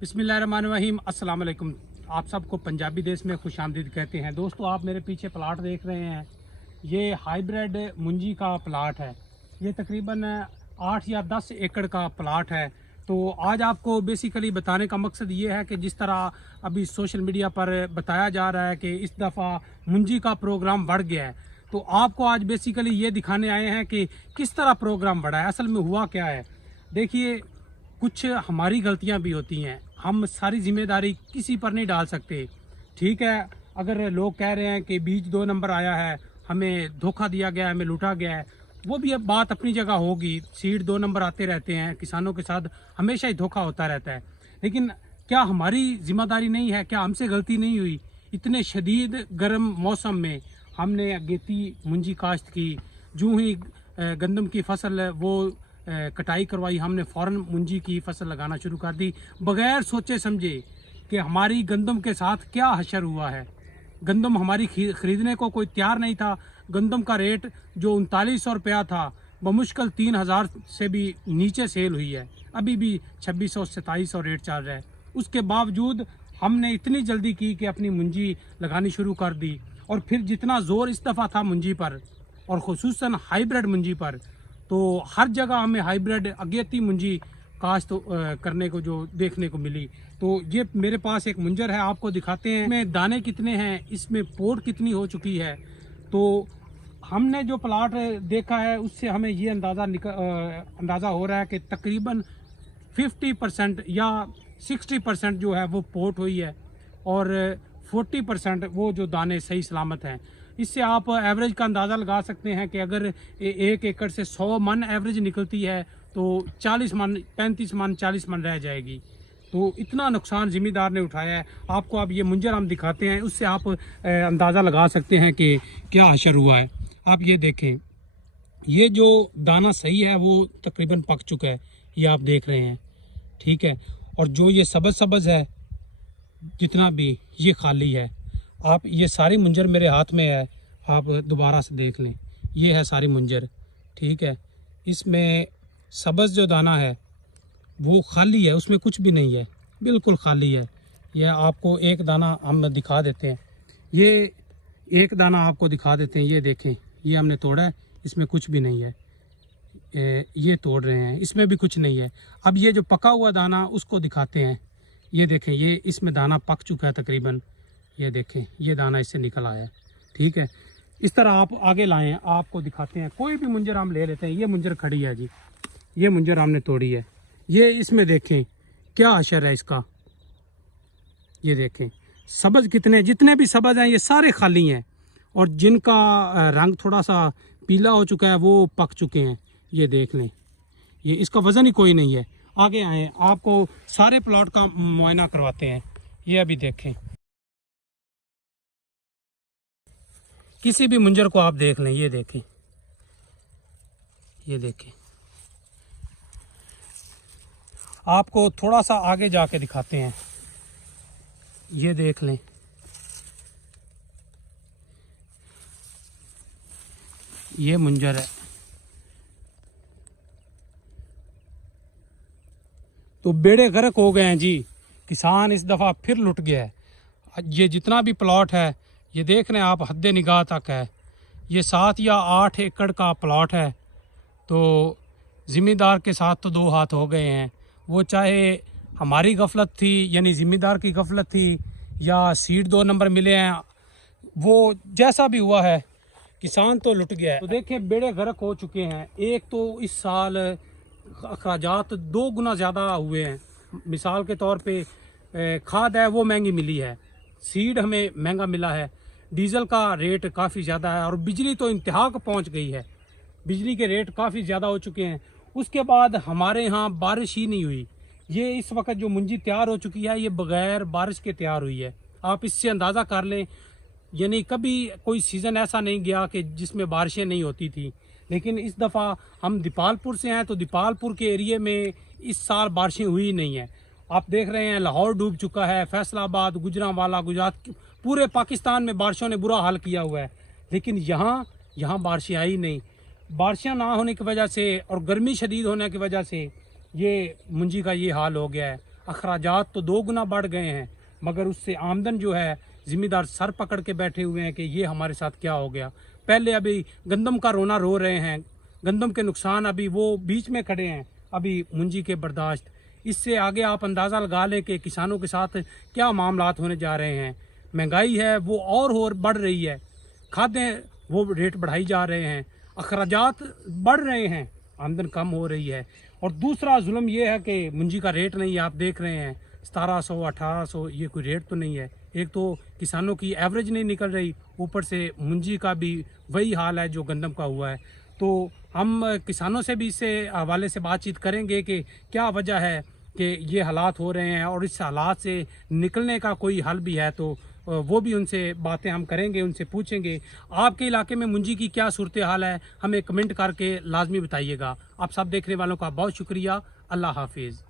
बिस्मिल्लाहिर्रहमानिर्रहीम, अस्सलाम वालेकुम। आप सबको पंजाबी देश में खुश आमदीद कहते हैं। दोस्तों, आप मेरे पीछे प्लाट देख रहे हैं, ये हाइब्रिड मुंजी का प्लाट है। ये तकरीबन 8 या 10 एकड़ का प्लाट है। तो आज आपको बेसिकली बताने का मकसद ये है कि जिस तरह अभी सोशल मीडिया पर बताया जा रहा है कि इस दफ़ा मुंजी का प्रोग्राम बढ़ गया है, तो आपको आज बेसिकली ये दिखाने आए हैं कि किस तरह प्रोग्राम बढ़ा है, असल में हुआ क्या है। देखिए, कुछ हमारी गलतियां भी होती हैं, हम सारी जिम्मेदारी किसी पर नहीं डाल सकते। ठीक है, अगर लोग कह रहे हैं कि बीज 2 नंबर आया है, हमें धोखा दिया गया है, हमें लूटा गया है, वो भी अब बात अपनी जगह होगी। सीड 2 नंबर आते रहते हैं, किसानों के साथ हमेशा ही धोखा होता रहता है। लेकिन क्या हमारी जिम्मेदारी नहीं है, क्या हमसे गलती नहीं हुई? इतने शदीद गर्म मौसम में हमने अगेती मुंजी काश्त की, जूं ही गंदम की फसल वो कटाई करवाई, हमने फ़ौरन मुंजी की फसल लगाना शुरू कर दी, बगैर सोचे समझे कि हमारी गंदम के साथ क्या हशर हुआ है। गंदम हमारी खरीदने को कोई तैयार नहीं था। गंदम का रेट जो 3900 रुपया था, बमुश्किल 3000 से भी नीचे सेल हुई है। अभी भी 2600-2700 रेट चल रहा है। उसके बावजूद हमने इतनी जल्दी की कि अपनी मुंजी लगानी शुरू कर दी। और फिर जितना ज़ोर इस दफ़ा था मुंजी पर, और ख़ुसूसन हाइब्रिड मुंजी पर, तो हर जगह हमें हाइब्रिड अगेती मुंजी काश्त करने को जो देखने को मिली। तो ये मेरे पास एक मुंजर है, आपको दिखाते हैं इसमें दाने कितने हैं, इसमें पोट कितनी हो चुकी है। तो हमने जो प्लाट देखा है उससे हमें ये अंदाज़ा हो रहा है कि तकरीबन 50% या 60% जो है वो पोट हुई है, और 40% वो जो दाने सही सलामत हैं। इससे आप एवरेज का अंदाज़ा लगा सकते हैं कि अगर 1 एकड़ से 100 मन एवरेज निकलती है तो 40 मन, 35 मन, 40 मन रह जाएगी। तो इतना नुकसान ज़िम्मेदार ने उठाया है। आपको अब ये मुंजर हम दिखाते हैं, उससे आप अंदाज़ा लगा सकते हैं कि क्या हशर हुआ है। आप ये देखें, ये जो दाना सही है वो तकरीबन पक चुका है, ये आप देख रहे हैं। ठीक है, और जो ये सब्ज़ सब्ज़ है जितना भी, ये खाली है। आप ये सारी मुंजर मेरे हाथ में है, आप दोबारा से देख लें, ये है सारी मुंजर। ठीक है, इसमें सब्ज़ जो दाना है वो खाली है, उसमें कुछ भी नहीं है, बिल्कुल खाली है। यह आपको एक दाना हम दिखा देते हैं, ये एक दाना आपको दिखा देते हैं। ये देखें, ये हमने तोड़ा है, इसमें कुछ भी नहीं है। ये तोड़ रहे हैं, इसमें भी कुछ नहीं है। अब ये जो पका हुआ दाना उसको दिखाते हैं। ये देखें, ये इसमें दाना पक चुका है तकरीबन। ये देखें, ये दाना इससे निकल आया है। ठीक है, इस तरह आप आगे लाएं, आपको दिखाते हैं। कोई भी मुंजर हम ले लेते हैं। ये मुंजर खड़ी है जी, ये मुंजर हमने तोड़ी है। ये इसमें देखें क्या असर है इसका। ये देखें सब्ज़ कितने, जितने भी सब्ज़ हैं ये सारे खाली हैं, और जिनका रंग थोड़ा सा पीला हो चुका है वो पक चुके हैं। ये देख लें, ये इसका वज़न ही कोई नहीं है। आगे आएँ, आपको सारे प्लॉट का मुआयना करवाते हैं। ये अभी देखें, किसी भी मुंजर को आप देख लें। ये देखें, ये देखें, आपको थोड़ा सा आगे जाके दिखाते हैं। ये देख लें, ये मुंजर है। तो बेड़े गर्क हो गए हैं जी, किसान इस दफ़ा फिर लुट गया है। ये जितना भी प्लॉट है, ये देख रहे हैं आप, हद्दे निगाह तक है। ये 7 या 8 एकड़ का प्लॉट है। तो ज़िम्मेदार के साथ तो 2 हाथ हो गए हैं। वो चाहे हमारी गफलत थी, यानी ज़िम्मेदार की गफलत थी, या सीड 2 नंबर मिले हैं, वो जैसा भी हुआ है, किसान तो लुट गया है। तो देखिए, बेड़े गर्क हो चुके हैं। एक तो इस साल अखराजात 2 गुना ज़्यादा हुए हैं। मिसाल के तौर पे खाद है वो महंगी मिली है, सीड हमें महंगा मिला है, डीजल का रेट काफ़ी ज़्यादा है, और बिजली तो इंतहा को पहुँच गई है। बिजली के रेट काफ़ी ज़्यादा हो चुके हैं। उसके बाद हमारे यहाँ बारिश ही नहीं हुई। ये इस वक्त जो मुंजी तैयार हो चुकी है, ये बग़ैर बारिश के तैयार हुई है। आप इससे अंदाज़ा कर लें, यानी कभी कोई सीज़न ऐसा नहीं गया कि जिसमें बारिशें नहीं होती थी। लेकिन इस दफ़ा हम दीपालपुर से हैं, तो दीपालपुर के एरिए में इस साल बारिशें हुई नहीं हैं। आप देख रहे हैं, लाहौर डूब चुका है, फैसलाबाद, गुजरांवाला, गुजरात, पूरे पाकिस्तान में बारिशों ने बुरा हाल किया हुआ है। लेकिन यहाँ बारिशें आई नहीं। बारिशें ना होने की वजह से और गर्मी शदीद होने की वजह से ये मुंजी का ये हाल हो गया है। अखराजात तो 2 गुना बढ़ गए हैं, मगर उससे आमदन जो है ज़िम्मेदार सर पकड़ के बैठे हुए हैं कि ये हमारे साथ क्या हो गया। पहले अभी गंदम का रोना रो रहे हैं, गंदम के नुकसान अभी वो बीच में खड़े हैं, अभी मुंजी के बर्दाश्त। इससे आगे आप अंदाज़ा लगा लें कि किसानों के साथ क्या मामलात होने जा रहे हैं। महंगाई है वो और बढ़ रही है, खादें वो रेट बढ़ाई जा रहे हैं, अखराजात बढ़ रहे हैं, आमदन कम हो रही है। और दूसरा जुल्म ये है कि मुंजी का रेट नहीं है, आप देख रहे हैं 1700 1800, ये कोई रेट तो नहीं है। एक तो किसानों की एवरेज नहीं निकल रही, ऊपर से मुंजी का भी वही हाल है जो गंदम का हुआ है। तो हम किसानों से भी इससे हवाले से बातचीत करेंगे कि क्या वजह है कि ये हालात हो रहे हैं, और इस हालात से निकलने का कोई हल भी है तो वो भी उनसे बातें हम करेंगे, उनसे पूछेंगे। आपके इलाके में मुंजी की क्या सूरत हाल है, हमें कमेंट करके लाजमी बताइएगा। आप सब देखने वालों का बहुत शुक्रिया। अल्लाह हाफिज़।